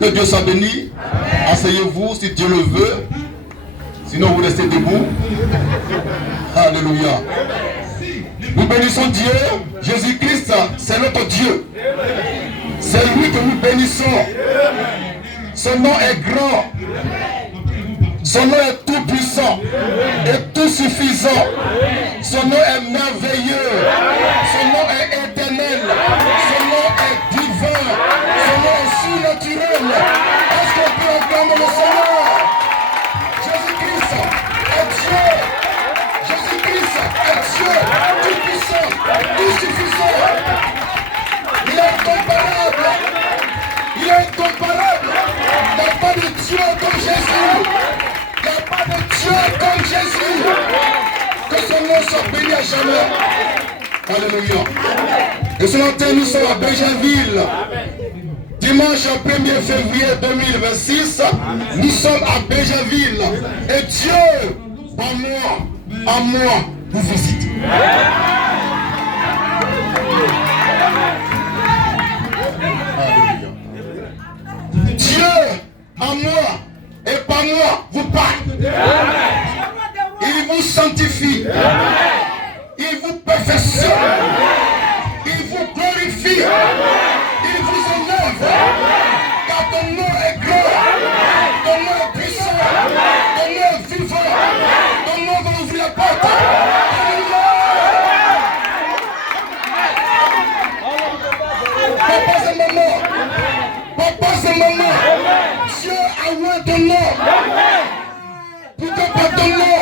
Que Dieu soit béni. Asseyez-vous si Dieu le veut. Sinon vous restez debout. Alléluia. Nous bénissons Dieu. Jésus-Christ, c'est notre Dieu. C'est lui que nous bénissons. Son nom est grand. Son nom est tout puissant et tout suffisant. Son nom est merveilleux. Son nom est éternel. Son nom est divin. Son nom est surnaturel. Est-ce qu'on peut acclamer le Seigneur? Jésus-Christ est Dieu. Jésus-Christ est Dieu. Tout puissant, tout suffisant. Il est incomparable. Il est incomparable. Il n'y a pas de Dieu comme Jésus. Il n'y a pas de Dieu comme Jésus. Que son nom soit béni à jamais. Alléluia. Et ce matin, nous sommes à Béjaville. Dimanche 1er février 2026, nous sommes à Béjaville. Et Dieu, à moi, vous visite. Dieu, à moi, et par moi, vous parle. Il vous sanctifie. Il vous perfectionne. Il vous glorifie. Il vous élève. Car ton nom est grand. Ton nom est puissant. Ton nom est vivant. Ton nom va ouvrir la porte. Papa, c'est maman. Papa, c'est maman. Dieu a ouvert ton nom. Pourquoi pas ton nom?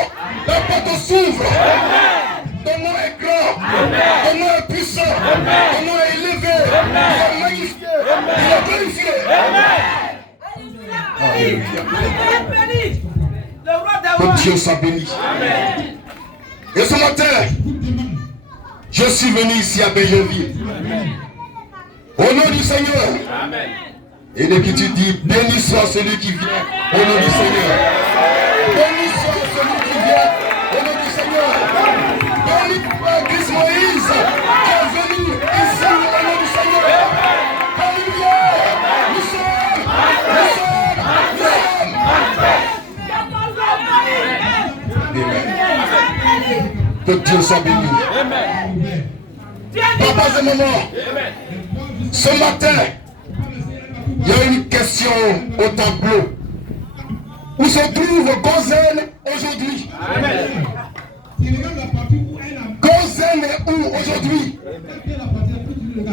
La porte s'ouvre. Ton nom est grand. Ton nom est puissant. Ton nom est élevé. Il est magnifié. Il est glorifié. Que Dieu soit béni. Et ce matin, je suis venu ici à Béjaville. Au nom du Seigneur. Et l'Écriture dit, béni soit celui qui vient au nom du Seigneur. Béni soit celui qui vient au nom du Seigneur. Béni soit Christ Moïse qui est venu ici au nom du Seigneur. Alléluia. Nous sommes. Amen. Que Dieu soit béni. Papa et maman, ce matin, il y a une question au tableau. Où se trouve Gozen aujourd'hui? Gozen est où aujourd'hui?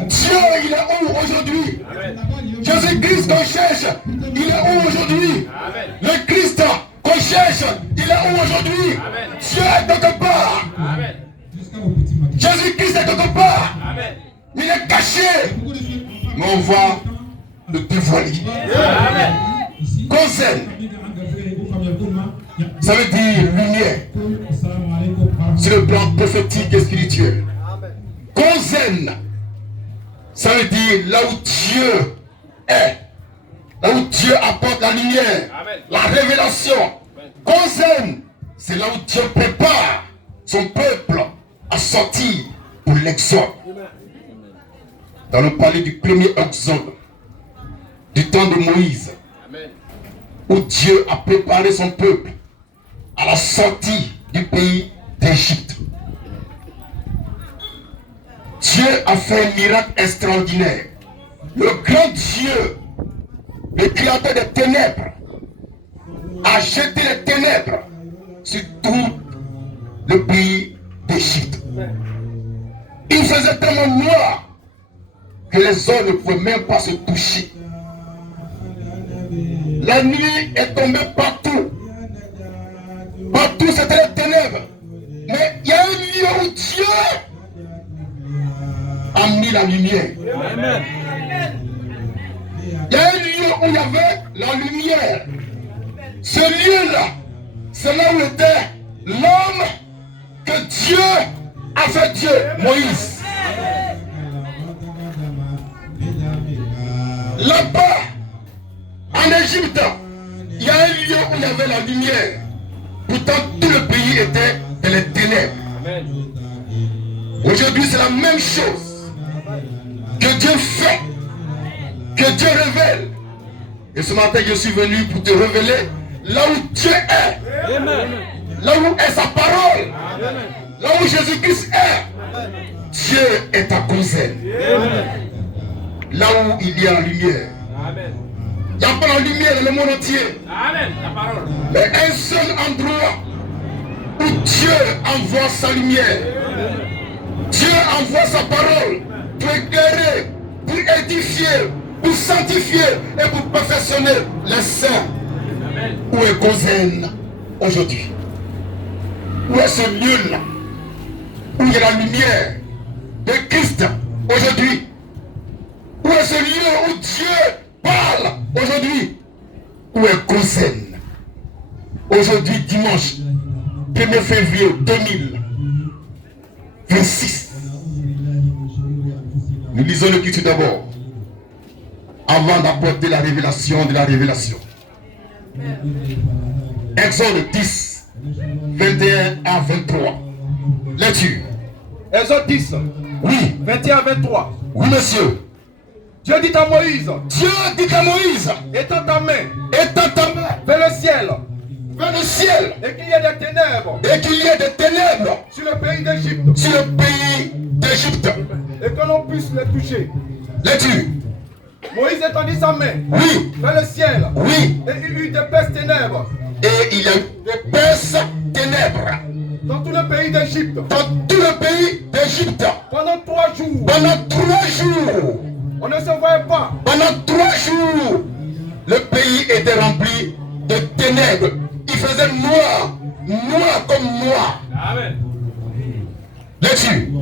Dieu, il est où aujourd'hui? Jésus-Christ qu'on cherche, il est où aujourd'hui? Le Christ qu'on cherche, il est où aujourd'hui? Dieu est quelque part. Jésus-Christ est quelque part. Il est caché. Mais on va le dévoiler. Gozen, ça veut dire lumière. C'est le plan prophétique et spirituel. Gozen, ça veut dire là où Dieu est. Là où Dieu apporte la lumière, la révélation. Gozen, c'est là où Dieu prépare son peuple à sortir pour l'exode. Dans le palais du premier exode, du temps de Moïse, où Dieu a préparé son peuple à la sortie du pays d'Égypte. Dieu a fait un miracle extraordinaire. Le grand Dieu, le créateur des ténèbres, a jeté les ténèbres sur tout le pays d'Égypte. Il faisait tellement noir que les hommes ne pouvaient même pas se toucher. La nuit est tombée partout. Partout c'était les ténèbres. Mais il y a un lieu où Dieu a mis la lumière. Il y a un lieu où il y avait la lumière. Ce lieu-là, c'est là où était l'homme que Dieu a fait Dieu, Moïse. Là-bas, en Égypte, il y a un lieu où il y avait la lumière. Pourtant, tout le pays était dans les ténèbres. Aujourd'hui, c'est la même chose que Dieu fait, que Dieu révèle. Et ce matin, je suis venu pour te révéler là où Dieu est. Là où est sa parole. Là où Jésus-Christ est. Dieu est ta conseil. Là où il y a la lumière. Il n'y a pas la lumière dans le monde entier. Mais un seul endroit où Dieu envoie sa lumière. Dieu envoie sa parole pour éclairer, pour édifier, pour sanctifier et pour perfectionner les saints. Où est Gozen aujourd'hui? Où est ce lieu-là? Où il y a la lumière de Christ aujourd'hui? Où est ce lieu où Dieu parle aujourd'hui? Où est Gozen? Aujourd'hui, dimanche 1er février 2026. Nous lisons l'Écriture d'abord, avant d'apporter la révélation de la révélation. Exode 10, 21 à 23. Lecture. Exode 10, Oui. 21 à 23. Oui, monsieur. Dieu dit à Moïse, Dieu dit à Moïse, étends ta main étends ta main vers le ciel, vers le ciel, et qu'il y ait des ténèbres et qu'il y ait des ténèbres sur le pays d'Égypte, sur le pays d'Égypte. et que l'on puisse les toucher. Lecture. Moïse étendit sa main Oui. vers le ciel, Oui. et il eut d'épaisses ténèbres Et il y a d'épaisses ténèbres dans tout le pays d'Égypte dans tout le pays d'Égypte. pendant 3 jours. Pendant 3 jours. On ne se voyait pas. Pendant 3 jours, le pays était rempli de ténèbres. Il faisait noir, noir comme noir. Amen. Là-dessus,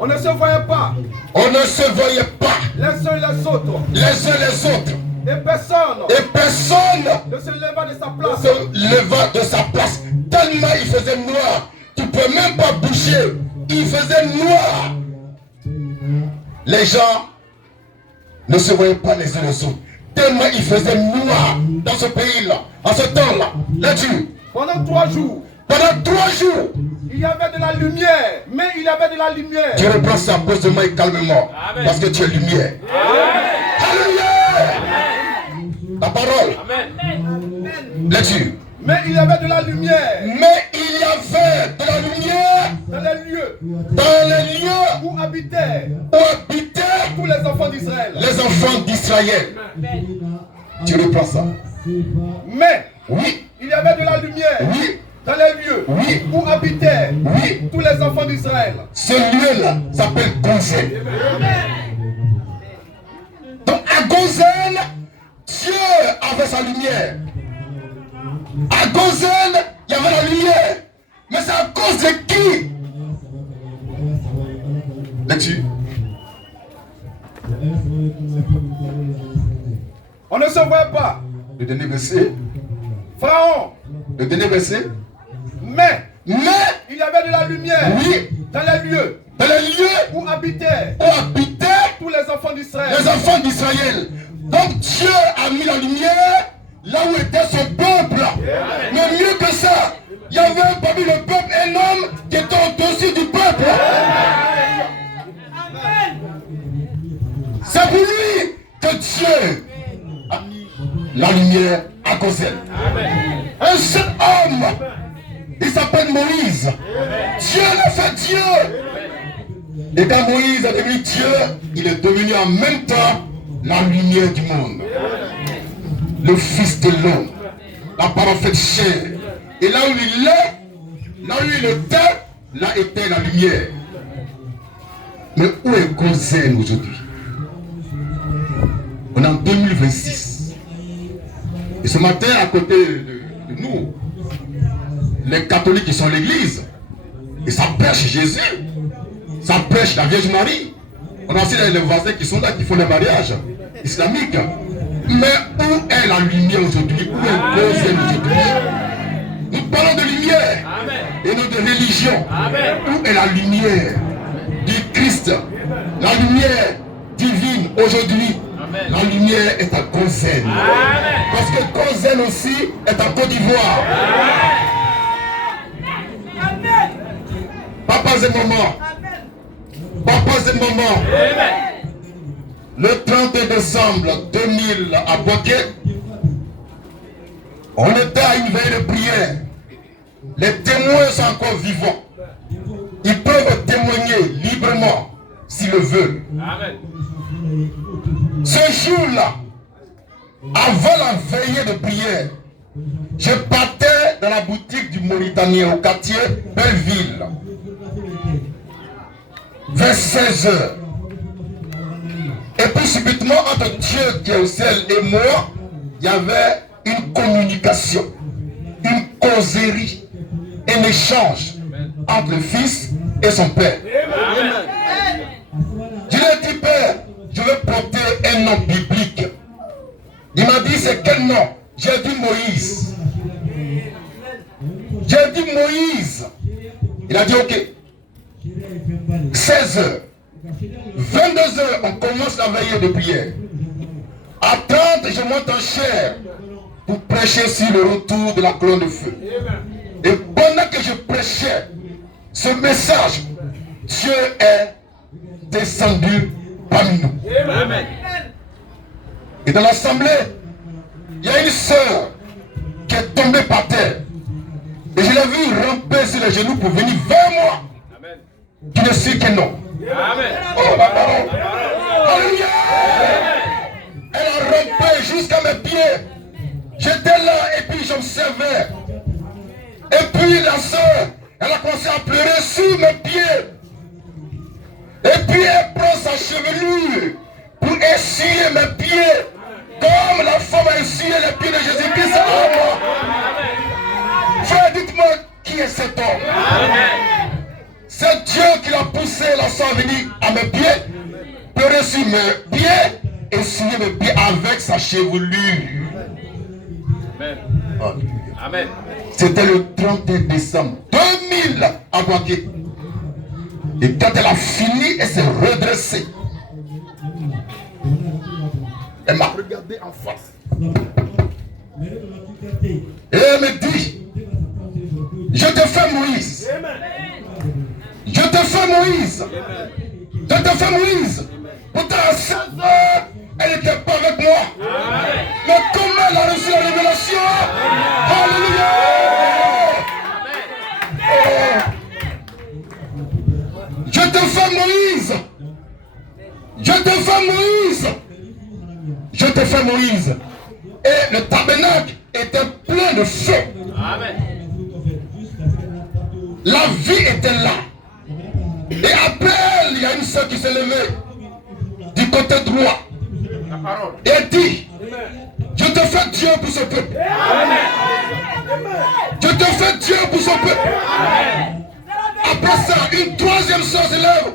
On ne se voyait pas on ne se voyait pas les uns les autres. les uns les autres. Et personne Et personne ne se leva de sa ne place. se leva de sa place. Tellement il faisait noir. Tu ne peux même pas bouger. Il faisait noir. Les gens ne se voyaient pas les uns les autres. Tellement il faisait noir dans ce pays-là, en ce temps-là. Là-dessus, Pendant 3 jours, pendant 3 jours, il y avait de la lumière. Mais il y avait de la lumière. tu reprends ça posément et calmement. Amen. Parce que tu es lumière. Alléluia. La parole. Là-dessus. Mais il y avait de la lumière Mais il y avait de la lumière dans les lieux dans les lieux où habitaient où habitaient tous les enfants d'Israël. les enfants d'Israël. Tu reprends ça. Mais Oui, il y avait de la lumière oui, dans les lieux oui, où habitaient oui. tous les enfants d'Israël. Ce lieu-là s'appelle Gozen. Donc à Gozen, Dieu avait sa lumière. À Gozen, il y avait la lumière. Mais c'est à cause de qui? Là-dessus. On ne se voit pas. Le dernier verset. Pharaon. Le dernier verset. Mais Mais, il y avait de la lumière oui, dans les lieux dans les lieux où habitaient où habitaient tous les enfants d'Israël. les enfants d'Israël. Donc Dieu a mis la lumière là où était son peuple. Mais mieux que ça, il y avait parmi le peuple un homme qui était au-dessus du peuple. C'est pour lui que Dieu a mis la lumière à Gozen. Un seul homme, il s'appelle Moïse. Dieu l'a fait Dieu. Et quand Moïse est devenu Dieu, il est devenu en même temps la lumière du monde. Le Fils de l'homme, la parole faite chair. Et là où il est, là où il était, là était la lumière. Mais où est Gozen aujourd'hui? On est en 2026. Et ce matin, à côté de nous, les catholiques qui sont à l'église, et ça prêche Jésus, ça prêche la Vierge Marie. On a aussi les voisins qui sont là, qui font les mariages islamiques. Mais où est la lumière aujourd'hui? Où est Gozen aujourd'hui? Nous parlons de lumière et non de religion. Où est la lumière du Christ? La lumière divine aujourd'hui. La lumière est à Gozen. Parce que Gozen aussi est en Côte d'Ivoire. Papas et mamans. Papas et mamans. Le 30 décembre 2000 à Boquet, On était à une veille de prière. Les témoins sont encore vivants. Ils peuvent témoigner librement s'ils le veulent. Amen. Ce jour-là, avant la veillée de prière, je partais dans la boutique du Mauritanien au quartier Belleville vers 16h. Et puis subitement, entre Dieu qui est au ciel et moi, il y avait une communication, une causerie, un échange entre le Fils et son Père. Je lui ai dit, Père, je veux porter un nom biblique. Il m'a dit, c'est quel nom? J'ai dit Moïse. J'ai dit Moïse. Il a dit, ok. 16h. 22h, on commence la veillée de prière. À 30, je monte en chair pour prêcher sur le retour de la colonne de feu. Et pendant que je prêchais ce message, Dieu est descendu parmi nous. Amen. Et dans l'assemblée, il y a une sœur qui est tombée par terre. Et je l'ai vue ramper sur les genoux pour venir vers moi. Amen. Qui ne sait que non. Amen. Oh la parole. Alléluia. Elle a rampé jusqu'à mes pieds. J'étais là et puis j'observais. Et puis la sœur, elle a commencé à pleurer sur mes pieds. Et puis elle prend sa chevelure pour essuyer mes pieds. Comme la femme a essuyé les pieds de Jésus-Christ à moi. Frère, dites-moi qui est cet homme. C'est Dieu qui l'a poussé la sœur à venir à mes pieds, pleurer sur mes pieds, essuyer mes pieds avec sa chevelure. Amen. Alléluia. Amen. C'était le 31 décembre 2000 à Boaké. Et quand elle a fini, elle s'est redressée. Elle m'a regardé en face. Et elle me dit, je te fais Moïse. Je te fais Moïse. Je te fais Moïse. Pourtant à 16 heures, elle n'était pas avec moi. Mais comment elle a reçu la révélation? Alléluia. Je te fais Moïse. Je te fais Moïse. Je te fais Moïse. Et le tabernacle était plein de feu. Amen. La vie était là. Et après elle, il y a une soeur qui s'est levée du côté droit. La parole. Et elle dit, je te fais Dieu pour ce peuple. Je te fais Dieu pour ce peuple. Après ça, une troisième soeur se lève.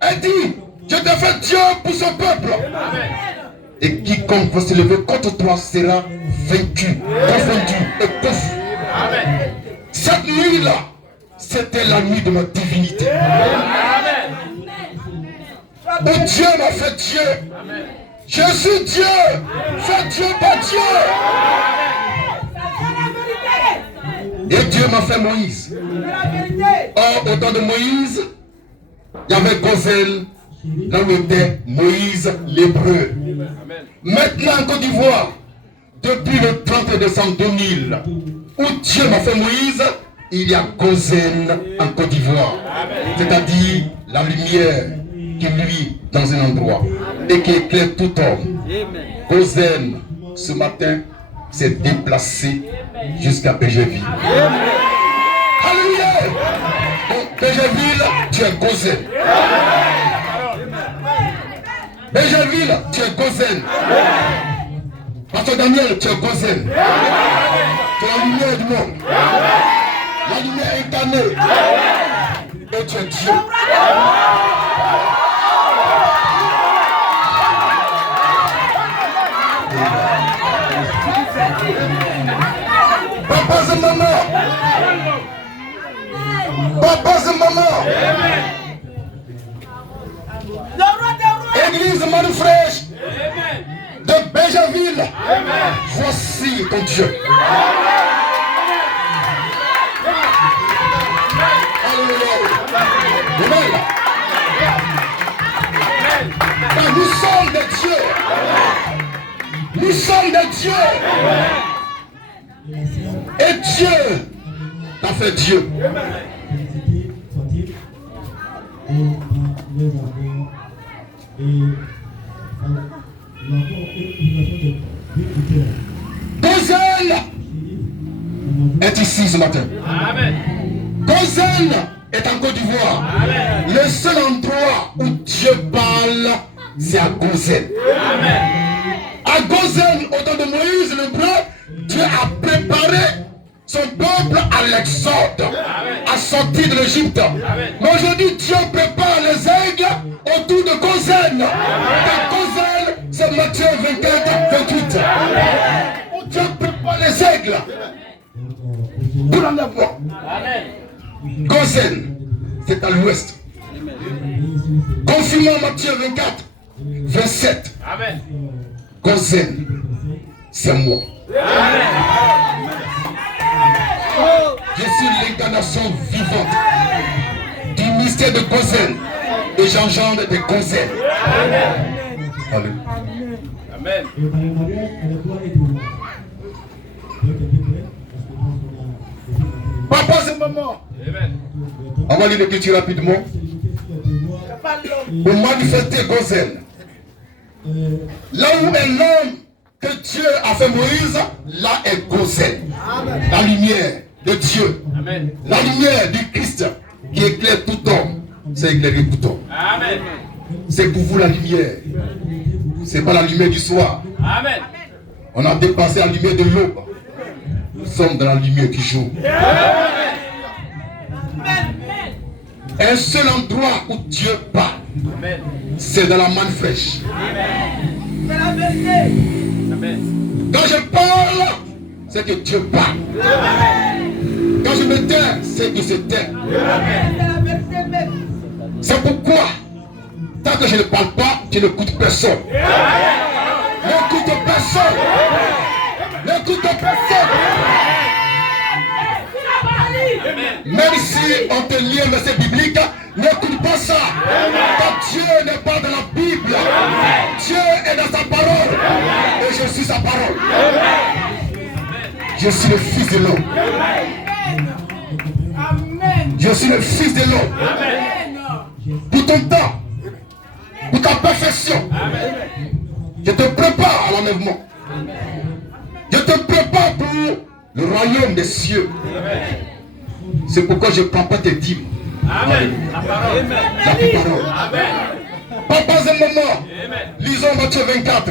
Elle dit, je te fais Dieu pour ce peuple. Et quiconque va se lever contre toi sera vaincu, confondu et confus. Cette nuit-là, c'était la nuit de ma divinité. Où Dieu m'a fait Dieu. Je suis Dieu. Fais Dieu par Dieu. Et Dieu m'a fait Moïse. Or, au temps de Moïse, il y avait Gozel, là où était Moïse l'Hébreu. Maintenant en Côte d'Ivoire, depuis le 30 décembre 2000, où Dieu m'a fait Moïse, il y a Gozen en Côte d'Ivoire. C'est-à-dire la lumière qui luit dans un endroit et qui éclaire tout homme. Gozen, ce matin, s'est déplacé jusqu'à Bégerville. Alléluia! Donc, Bégerville, tu es Gozen. Bégerville, tu es Gozen. Pasteur Daniel, tu es Gozen. Tu es la lumière du monde. La lumière incarnée. Et tu es Dieu. Papas et mamans. Papas et mamans. Église Manu Fraîche de Bégerville. Voici ton Dieu. Alléluia. Car nous sommes des dieux. Nous sommes des dieux. Et Dieu t'a fait Dieu. Gozen est ici ce matin. Gozen est en Côte d'Ivoire. Le seul endroit où Dieu parle, c'est à Gozen. À Gozen, au temps de Moïse, l'Hébreu, Dieu a préparé son peuple à l'exode, à sortir de l'Égypte. Mais aujourd'hui, Dieu prépare les aigles autour de Gozen. Et Gozen, c'est Matthieu 24, 28. Où Dieu prépare les aigles pour en avoir. Gozen, c'est à l'ouest. Confirmons Matthieu 24, 27. Gozen, c'est moi. Je suis l'incarnation vivante du mystère de Gozen et j'engendre des Gozen. Alléluia. Amen. Papa, c'est maman. On va lire l'écriture rapidement. Pour manifester Gozen. Là où est l'homme que Dieu a fait Moïse, là est Gozen. La lumière de Dieu. Amen. La lumière du Christ qui éclaire tout homme. C'est éclairer tout homme. Amen. C'est pour vous la lumière. C'est pas la lumière du soir. Amen. On a dépassé la lumière de l'aube. Nous sommes dans la lumière du jour. Amen. Un seul endroit où Dieu parle, c'est dans la manne fraîche. Amen. Quand je parle, c'est que Dieu parle. Amen. Quand je me tais, c'est que je tais. C'est pourquoi, tant que je ne parle pas, je n'écoute personne. N'écoute personne. N'écoute personne. Même si on te lit un verset biblique, n'écoute pas ça. Quand Dieu n'est pas dans la Bible, Dieu est dans sa parole. Et je suis sa parole. Je suis le fils de l'homme. Je suis le fils de l'homme. Pour ton temps, pour ta perfection, je te prépare à l'enlèvement. Je te prépare pour le royaume des cieux. C'est pourquoi je ne prends pas tes dîmes. Amen. La parole. Papa et maman, lisons Matthieu 24,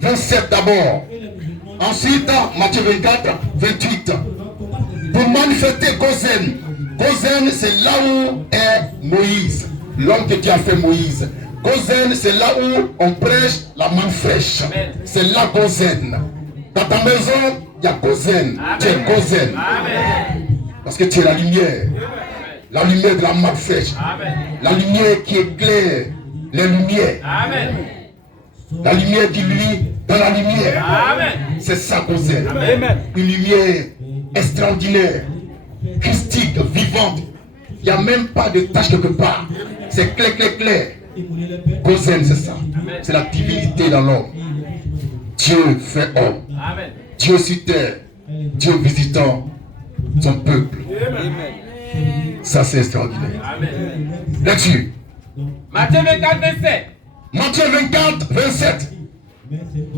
27 d'abord. Ensuite, Matthieu 24, 28. Pour manifester Gozen. Gozen, c'est là où est Moïse. L'homme que Dieu a fait Moïse. Gozen, c'est là où on prêche la manne fraîche. C'est là Gozen. Dans ta maison, il y a Gozen. Tu es Gozen. Parce que tu es la lumière. La lumière de la manne fraîche. La lumière qui éclaire les lumières. La lumière qui luit dans la lumière. C'est ça Gozen. Une lumière extraordinaire, christique, vivante. Il n'y a même pas de tache quelque part. C'est clair, clair, clair. Gozen, c'est ça. C'est la divinité dans l'homme. Dieu fait homme. Dieu sur terre. Dieu visitant son peuple. Ça, c'est extraordinaire. Lecture. Matthieu 24, 27. Matthieu 24, 27.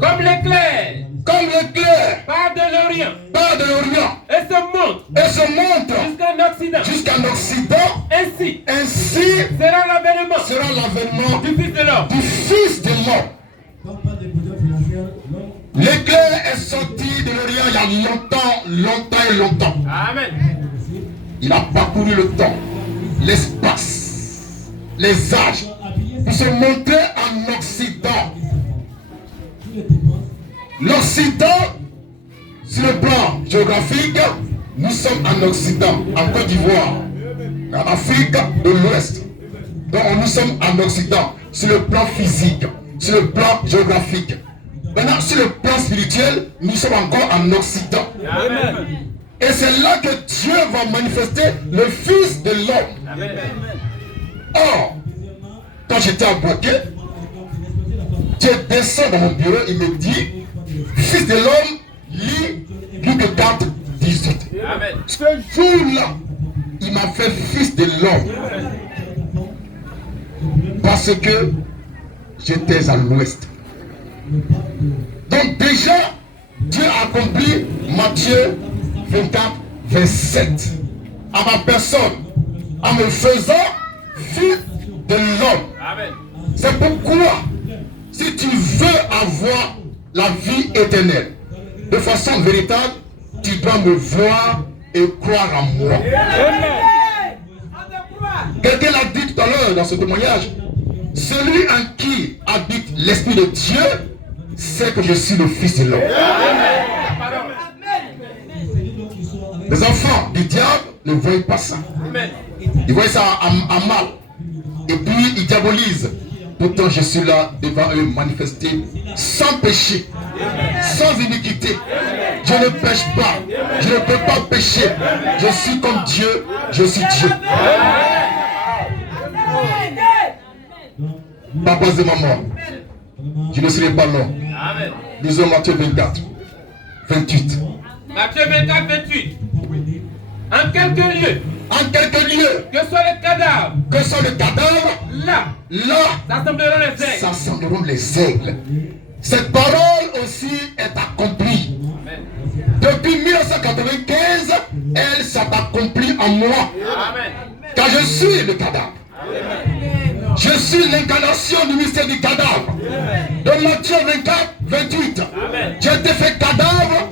Comme l'éclair. Comme l'éclair. Part de l'Orient. Part de l'Orient. Et se monte. Et se monte. Jusqu'en Occident. Jusqu'en Occident. Ainsi. Sera l'avènement. Du Fils de l'homme. Du Fils de l'homme. L'éclair est sorti de l'Orient il y a longtemps. Amen. Il a parcouru le temps, l'espace, les âges, pour se montrer en Occident. L'Occident, sur le plan géographique, nous sommes en Occident, en Côte d'Ivoire, en Afrique de l'Ouest. Donc nous sommes en Occident, sur le plan physique, sur le plan géographique. Maintenant, sur le plan spirituel, nous sommes encore en Occident. Amen. Et c'est là que Dieu va manifester le Fils de l'homme. Or, quand j'étais à Boaké, Dieu descend dans mon bureau, il me dit, Fils de l'homme, lis Luc 4, ce jour-là, il m'a fait fils de l'homme. Parce que j'étais à l'ouest. Donc déjà, Dieu a accompli Matthieu 24, 27. À ma personne, en me faisant fils de l'homme. C'est pourquoi, si tu veux avoir la vie éternelle, de façon véritable, tu dois me voir et croire en moi. Quelqu'un l'a dit tout à l'heure dans ce témoignage. Celui en qui habite l'Esprit de Dieu, c'est que je suis le Fils de l'homme. Les enfants du diable ne voient pas ça. Ils voient ça en mal. Et puis ils diabolisent. Pourtant je suis là devant eux manifesté sans péché, sans iniquité. Je ne pêche pas. Je ne peux pas pécher. Je suis comme Dieu. Je suis Dieu. Papa et maman, je ne serai pas long. Lisons Matthieu 24, 28. Matthieu 24, 28. En quelques lieux, Que soit le cadavre, là, s'assembleront les aigles. Cette parole aussi est accomplie. Depuis 1995, elle s'est accomplie en moi. Car je suis le cadavre. Je suis l'incarnation du mystère du cadavre. De Matthieu 24, 28. J'ai été fait cadavre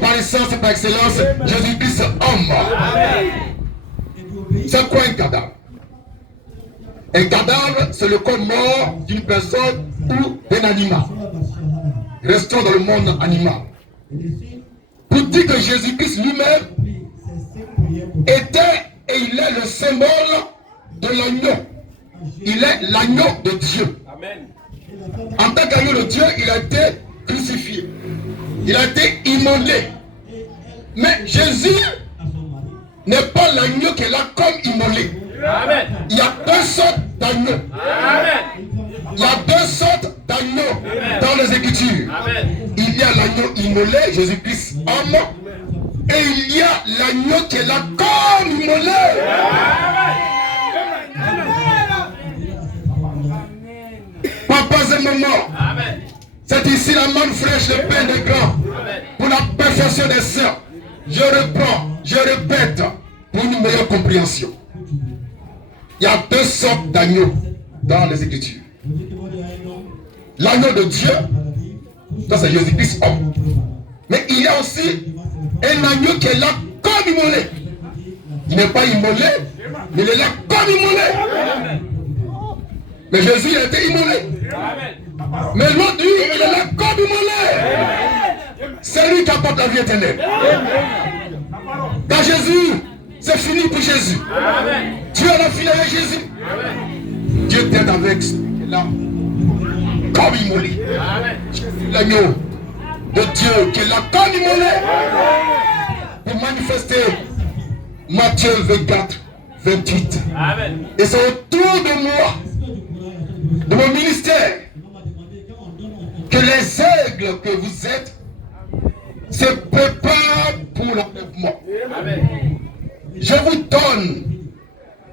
par essence et par excellence. Jésus-Christ homme. C'est quoi un cadavre? Un cadavre, c'est le corps mort d'une personne ou d'un animal. Restons dans le monde animal. Pour dire que Jésus-Christ lui-même était et il est le symbole de l'agneau. Il est l'agneau de Dieu. En tant qu'agneau de Dieu, il a été crucifié. Il a été immolé. Mais Jésus n'est pas l'agneau qui est là comme immolé. Il y a deux sortes d'agneaux. Il y a deux sortes d'agneaux dans les Écritures. Il y a l'agneau immolé, Jésus-Christ homme. Et il y a l'agneau qui est là comme immolé. Papas et mamans, c'est ici la manne fraîche, le pain des grands, pour la perfection des saints. Je reprends, je répète, pour une meilleure compréhension. Il y a deux sortes d'agneaux dans les Écritures. L'agneau de Dieu, ça c'est Jésus-Christ homme. Mais il y a aussi un agneau qui est là comme immolé. Il n'est pas immolé, mais il est là comme immolé. Mais Jésus il a été immolé. Mais l'autre lui, il est là comme immolé. C'est lui qui apporte la vie éternelle. Dans Jésus, c'est fini pour Jésus. Dieu a fini avec Jésus. Dieu t'aide avec là comme immolé. L'agneau de Dieu qui est là comme immolé pour manifester Matthieu 24, 28. Et c'est autour de moi, de mon ministère, que les aigles que vous êtes se préparent pour l'enlèvement. Je vous donne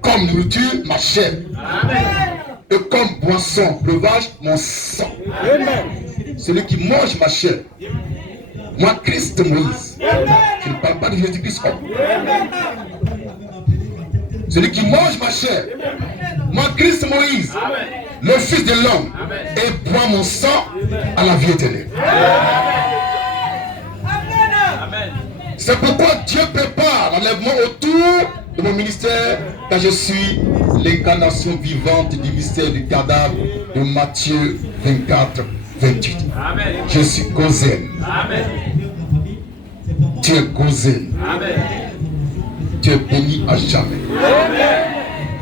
comme nourriture ma chair et comme boisson, breuvage, mon sang. Celui qui mange ma chair, moi Christ Moïse, je ne parle pas de Jésus-Christ. Celui qui mange ma chair, moi Christ Moïse, le Fils de l'homme, et boit mon sang à la vie éternelle. C'est pourquoi Dieu prépare l'enlèvement autour de mon ministère, car je suis l'incarnation vivante du mystère du cadavre de Matthieu 24, 28. Je suis Gozen. Tu es Gozen. Tu es béni à jamais.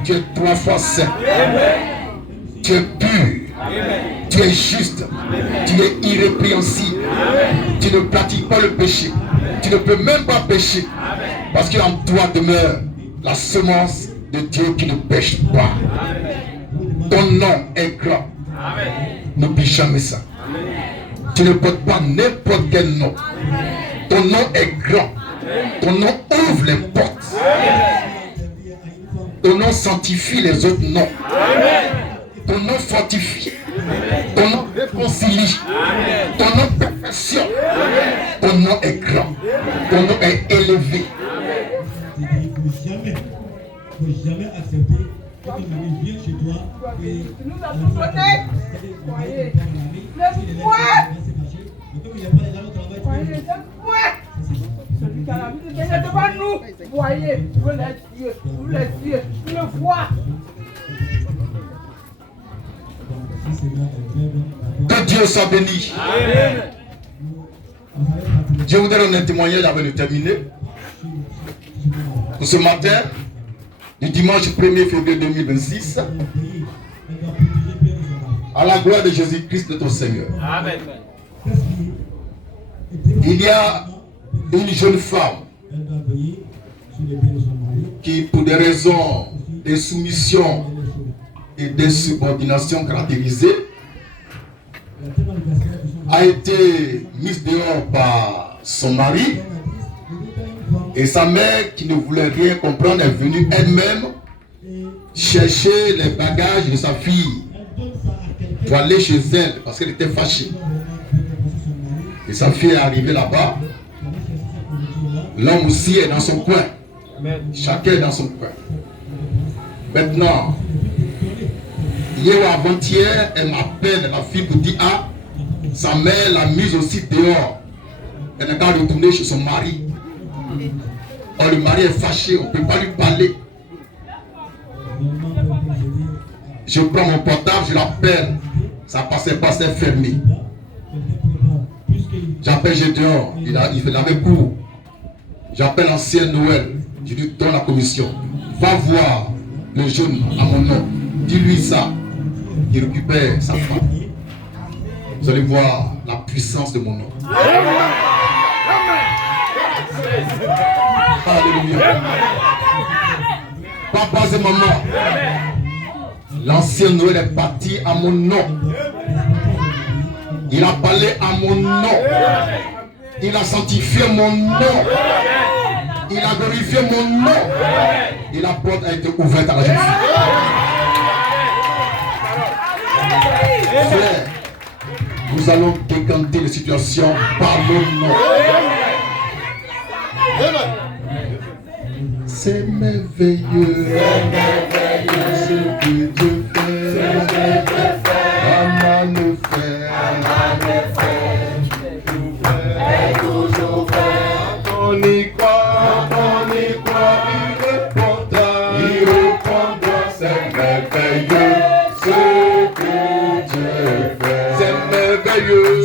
Tu es 3 fois saint. Tu es pur. Tu es juste. Tu es irrépréhensible. Tu ne pratiques pas le péché. Tu ne peux même pas pécher. Parce qu'en toi demeure la semence de Dieu qui ne pêche pas. Ton nom est grand. N'oublie jamais ça. Tu ne portes pas n'importe quel nom. Ton nom est grand. Ton nom ouvre les portes. Ton nom sanctifie les autres noms. Ton nom fortifie. Ton nom réconcilie. Ton nom perfection. Ton nom est grand. Ton nom est élevé. Il ne faut jamais accepter que ton ami vienne chez toi et nous avons donné. Voyez. Le fouet. Comme il n'est pas déjà au travail, Voyez, le fouet. Celui qui a la vie de Dieu est devant nous. Voyez, vous les yeux, le foie. Que Dieu soit béni. Amen. Je voudrais donner un témoignage avant de terminer. Pour ce matin, du dimanche 1er février 2026, à la gloire de Jésus-Christ notre Seigneur. Amen. Il y a une jeune femme qui, pour des raisons de soumission et de subordination caractérisées, a été mise dehors par son mari, et sa mère, qui ne voulait rien comprendre, est venue elle-même chercher les bagages de sa fille pour aller chez elle parce qu'elle était fâchée. Et sa fille est arrivée là-bas. L'homme aussi est dans son coin. Chacun est dans son coin. Maintenant, hier ou avant-hier, elle m'appelle, ma fille, pour dire: ah, sa mère l'a mise aussi dehors. Elle n'est pas retournée chez son mari. Oh, le mari est fâché, on ne peut pas lui parler. Je prends mon portable, je l'appelle. Ça passait pas, c'est fermé. J'appelle Gédéon, il avait cours. J'appelle l'ancien Noël, je lui donne la commission. Va voir le jeune à mon nom, dis-lui ça. Il récupère sa femme. Vous allez voir la puissance de mon nom. Alléluia. Papa et maman, l'ancien Noël est parti à mon nom. Il a parlé à mon nom. Il a sanctifié mon nom. Il a glorifié mon nom. Et la porte a été ouverte à la jeune fille. Frère, nous allons décanter les situations par mon nom. C'est merveilleux. Ce que Dieu fait. Aman le fait. On y croit, il répondra. C'est merveilleux. Ce que Dieu fait. C'est merveilleux.